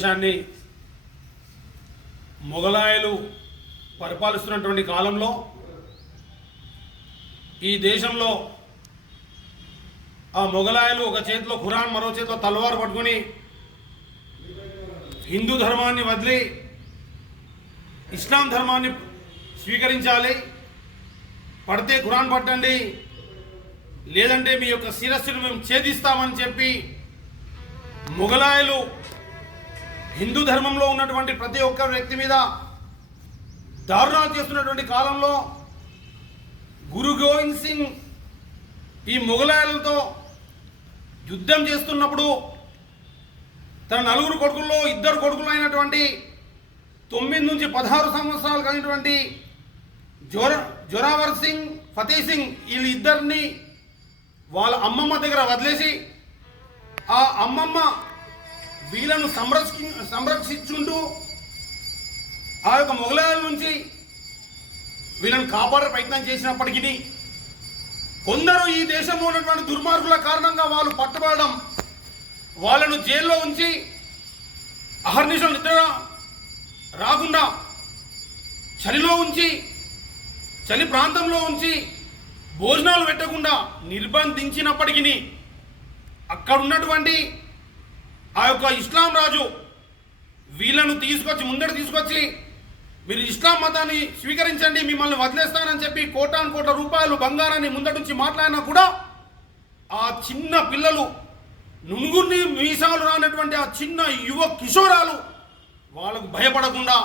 భారతదేశాన్ని మొఘలాయలు పరిపాలిస్తున్నటువంటి కాలంలో ఈ దేశంలో ఆ మొఘలాయలు ఒక చేతిలో ఖురాన్ మరో చేతిలో తలవారు పట్టుకుని హిందూ ధర్మాన్ని వదిలి ఇస్లాం ధర్మాన్ని స్వీకరించాలి. పడితే ఖురాన్ పట్టండి. లేదంటే మీ యొక్క శిరస్సును మేము ఛేదిస్తామని చెప్పి మొఘలాయలు హిందూ ధర్మంలో ఉన్నటువంటి ప్రతి ఒక్క వ్యక్తి మీద దారుణాలు చేస్తున్నటువంటి కాలంలో గురు గోవింద్ సింగ్ ఈ మొఘలాయలతో యుద్ధం చేస్తున్నప్పుడు తన నలుగురు కొడుకుల్లో ఇద్దరు కొడుకులు అయినటువంటి తొమ్మిది నుంచి పదహారు సంవత్సరాలు కలిగినటువంటి జోర జోరావర్ సింగ్ ఫతే సింగ్ వీళ్ళిద్దరిని వాళ్ళ అమ్మమ్మ దగ్గర వదిలేసి ఆ అమ్మమ్మ వీళ్ళను సంరక్షి సంరక్షించుంటూ ఆ యొక్క మొఘలాల నుంచి వీళ్ళని కాపాడే ప్రయత్నం చేసినప్పటికీ కొందరు ఈ దేశంలో ఉన్నటువంటి దుర్మార్గుల కారణంగా వాళ్ళు పట్టుబడడం వాళ్ళను జైల్లో ఉంచి అహర్నిశం నిద్ర రాకుండా చలిలో ఉంచి చలి ప్రాంతంలో ఉంచి భోజనాలు పెట్టకుండా నిర్బంధించినప్పటికీ అక్కడ ఉన్నటువంటి ఆ యొక్క ఇస్లాం రాజు వీళ్ళను తీసుకొచ్చి ముందర తీసుకొచ్చి మీరు ఇస్లాం మతాన్ని స్వీకరించండి మిమ్మల్ని వదిలేస్తానని చెప్పి కోటాను కోట రూపాయలు బంగారాన్ని ముందటించి మాట్లాడినా కూడా ఆ చిన్న పిల్లలు నునుగురిని మీసాలు రానటువంటి ఆ చిన్న యువ కిషోరాలు వాళ్ళకు భయపడకుండా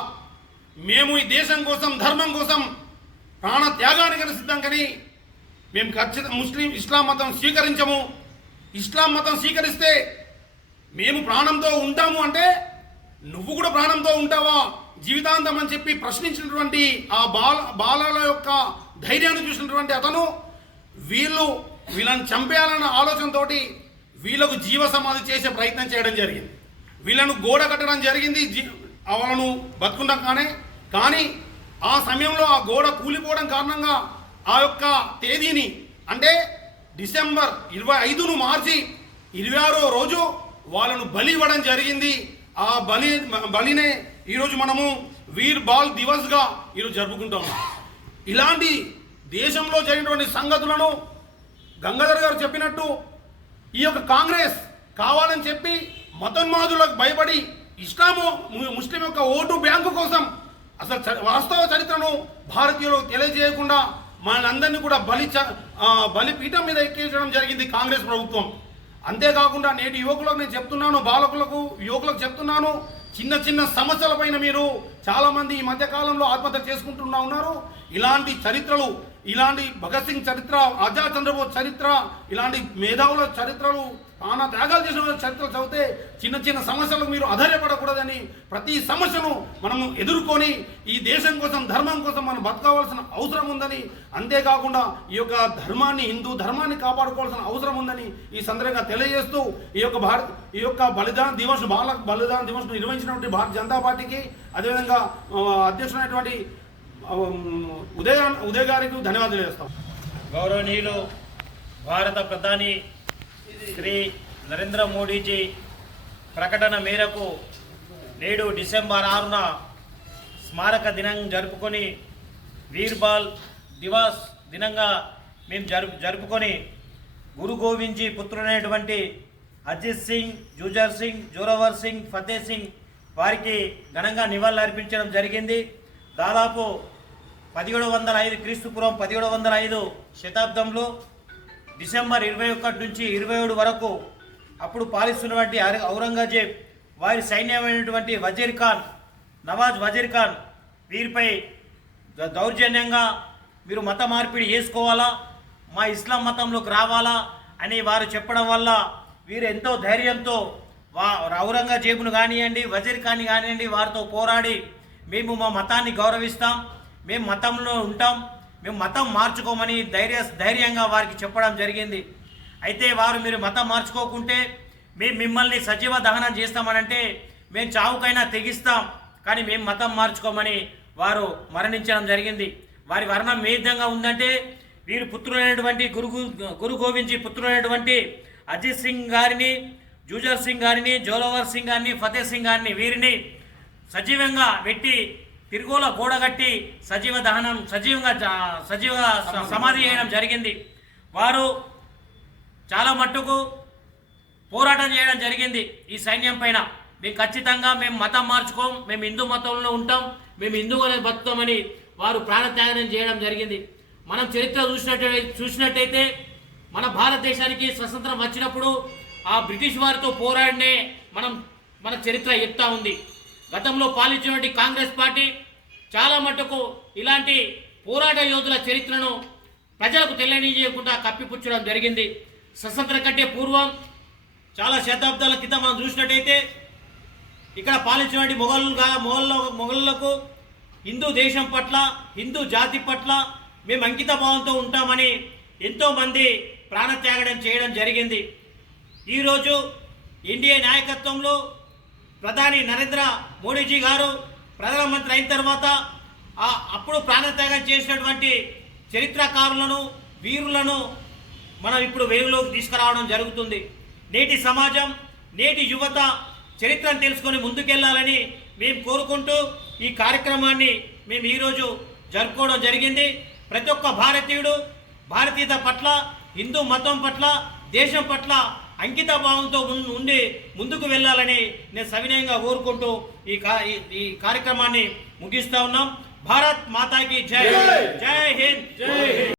మేము ఈ దేశం కోసం ధర్మం కోసం ప్రాణ త్యాగానికి సిద్ధం కానీ మేము ఖచ్చితంగా ముస్లిం ఇస్లాం మతం స్వీకరించము. ఇస్లాం మతం స్వీకరిస్తే మేము ప్రాణంతో ఉంటాము అంటే నువ్వు కూడా ప్రాణంతో ఉంటావా? జీవితాంతం అని చెప్పి ప్రశ్నించినటువంటి ఆ బాల బాలల యొక్క ధైర్యాన్ని చూసినటువంటి అతను వీళ్ళు వీళ్ళని చంపేయాలన్న ఆలోచనతోటి వీళ్ళకు జీవ సమాధి చేసే ప్రయత్నం చేయడం జరిగింది. వీళ్ళను గోడ కట్టడం జరిగింది. జీ- వాళ్ళను బతుకుంటాం కానీ కానీ ఆ సమయంలో ఆ గోడ కూలిపోవడం కారణంగా ఆ యొక్క తేదీని అంటే డిసెంబర్ ఇరవై ఐదును మార్చి ఇరవై ఆరో రోజు వాళ్ళను బలి ఇవ్వడం జరిగింది. ఆ బలి బలినే ఈరోజు మనము వీర్ బాల్ దివస్గా ఈరోజు జరుపుకుంటాం. ఇలాంటి దేశంలో జరిగినటువంటి సంగతులను గంగాధర్ గారు చెప్పినట్టు ఈ యొక్క కాంగ్రెస్ కావాలని చెప్పి మతోన్మాదులకు భయపడి ఇస్లాము ముస్లిం యొక్క ఓటు బ్యాంకు కోసం అసలు వాస్తవ చరిత్రను భారతీయులకు తెలియజేయకుండా మనందరినీ కూడా బలి చ- మీద ఎక్కించడం జరిగింది కాంగ్రెస్ ప్రభుత్వం. అంతేకాకుండా నేటి యువకులకు నేను చెప్తున్నాను బాలకులకు యువకులకు చెప్తున్నాను చిన్న చిన్న సమస్యలపైన మీరు చాలామంది ఈ మధ్యకాలంలో ఆత్మహత్య చేసుకుంటున్నా ఉన్నారు. ఇలాంటి చరిత్రలు ఇలాంటి భగత్ సింగ్ చరిత్ర ఆజాద్ చంద్రబోస్ చరిత్ర ఇలాంటి మేధావుల చరిత్రలు పాన త్యాగాలు చేసిన చరిత్ర చదివితే చిన్న చిన్న సమస్యలకు మీరు అధైర్యపడకూడదని ప్రతి సమస్యను మనము ఎదుర్కొని ఈ దేశం కోసం ధర్మం కోసం మనం బతకవలసిన అవసరం ఉందని అంతేకాకుండా ఈ యొక్క ధర్మాన్ని హిందూ ధర్మాన్ని కాపాడుకోవాల్సిన అవసరం ఉందని ఈ సందర్భంగా తెలియజేస్తూ ఈ యొక్క భారత్ ఈ యొక్క బలిదాన దివస్ బాల బలిదాన దివస్ నిర్వహించినటువంటి భారతీయ జనతా పార్టీకి అదేవిధంగా అధ్యక్షుడైనటువంటి ఉదయ ఉదయ గారికి ధన్యవాదాలు చేస్తాం గౌరవనీయులు భారత ప్రధాని శ్రీ నరేంద్ర మోడీజీ ప్రకటన మేరకు నేడు డిసెంబర్ ఆరున స్మారక దినం జరుపుకొని వీర్బాల్ దివాస్ దినంగా మేము జరుపు జరుపుకొని గురు గోవింద్ పుత్రుడైనటువంటి అజిత్ సింగ్ జూజర్ సింగ్ జోరవర్ సింగ్ ఫతే సింగ్ వారికి ఘనంగా నివాళులర్పించడం జరిగింది. దాదాపు పదిహేడు వందల ఐదు క్రీస్తుపురం పదిహేడు వందల ఐదు శతాబ్దంలో డిసెంబర్ ఇరవై ఒకటి నుంచి ఇరవై ఏడు వరకు అప్పుడు పాలిస్తున్నటువంటి ఔరంగజేబ్ వారి సైన్యమైనటువంటి వజీర్ ఖాన్ నవాజ్ వజీర్ ఖాన్ వీరిపై దౌర్జన్యంగా మీరు మత మార్పిడి చేసుకోవాలా? మా ఇస్లాం మతంలోకి రావాలా? అని వారు చెప్పడం వల్ల వీరు ఎంతో ధైర్యంతో వా ఔరంగజేబును కానివ్వండి వజీర్ ఖాన్ కానివ్వండి వారితో పోరాడి మేము మా మతాన్ని గౌరవిస్తాం మేము మతంలో ఉంటాం మేము మతం మార్చుకోమని ధైర్య ధైర్యంగా వారికి చెప్పడం జరిగింది. అయితే వారు మీరు మతం మార్చుకోకుంటే మేము మిమ్మల్ని సజీవ దహనం చేస్తామనంటే మేము చావుకైనా తెగిస్తాం కానీ మేము మతం మార్చుకోమని వారు మరణించడం జరిగింది. వారి వర్ణం ఏ విధంగా ఉందంటే వీరు పుత్రులైనటువంటి గురు గురు గోవింద్ పుత్రులైనటువంటి అజిత్ సింగ్ గారిని జూజర్ సింగ్ గారిని జోలోవర్ సింగ్ గారిని ఫతేహ్ సింగ్ గారిని వీరిని సజీవంగా పెట్టి తిరుగుల గోడగట్టి సజీవ దహనం సజీవంగా సజీవ సమాధి. చేయడం జరిగింది. వారు చాలా మట్టుకు పోరాటం చేయడం జరిగింది ఈ సైన్యం పైన. మేము ఖచ్చితంగా మేము మతం మార్చుకోం మేము హిందూ మతంలో ఉంటాం మేము హిందువులే బతుకుతామని వారు ప్రాణత్యాగం చేయడం జరిగింది. మనం చరిత్ర చూసినట్టు చూసినట్టయితే మన భారతదేశానికి స్వతంత్రం వచ్చినప్పుడు ఆ బ్రిటిష్ వారితో పోరాడినే మనం మన చరిత్ర చెప్తా ఉంది. గతంలో పాలించినటువంటి కాంగ్రెస్ పార్టీ చాలా మటుకు ఇలాంటి పోరాట యోధుల చరిత్రను ప్రజలకు తెలియజేయకుండా కప్పిపుచ్చడం జరిగింది. స్వతంత్ర కంటే పూర్వం చాలా శతాబ్దాల క్రితం మనం చూసినట్టయితే ఇక్కడ పాలించినటువంటి మొఘలుగా మొఘల్ మొఘలులకు హిందూ దేశం పట్ల హిందూ జాతి పట్ల మేము అంకిత భావంతో ఉంటామని ఎంతోమంది ప్రాణత్యాగడం చేయడం జరిగింది. ఈరోజు ఎన్డీఏ నాయకత్వంలో ప్రధాని నరేంద్ర మోడీజీ గారు ప్రధానమంత్రి అయిన తర్వాత అప్పుడు ప్రాణత్యాగం చేసినటువంటి చరిత్రకారులను వీరులను మనం ఇప్పుడు వెలుగులోకి తీసుకురావడం జరుగుతుంది. నేటి సమాజం నేటి యువత చరిత్రను తెలుసుకొని ముందుకెళ్ళాలని మేము కోరుకుంటూ ఈ కార్యక్రమాన్ని మేము ఈరోజు జరుపుకోవడం జరిగింది. ప్రతి ఒక్క భారతీయుడు భారతీయత పట్ల హిందూ మతం పట్ల దేశం పట్ల అంకిత భావంతో ఉండి ముందుకు వెళ్ళాలని నేను సవినయంగా కోరుకుంటూ ఈ- ఈ కార్యక్రమాన్ని ముగిస్తా ఉన్నాం. భారత్ మాతాకి జై. జై హింద్. జై హింద్.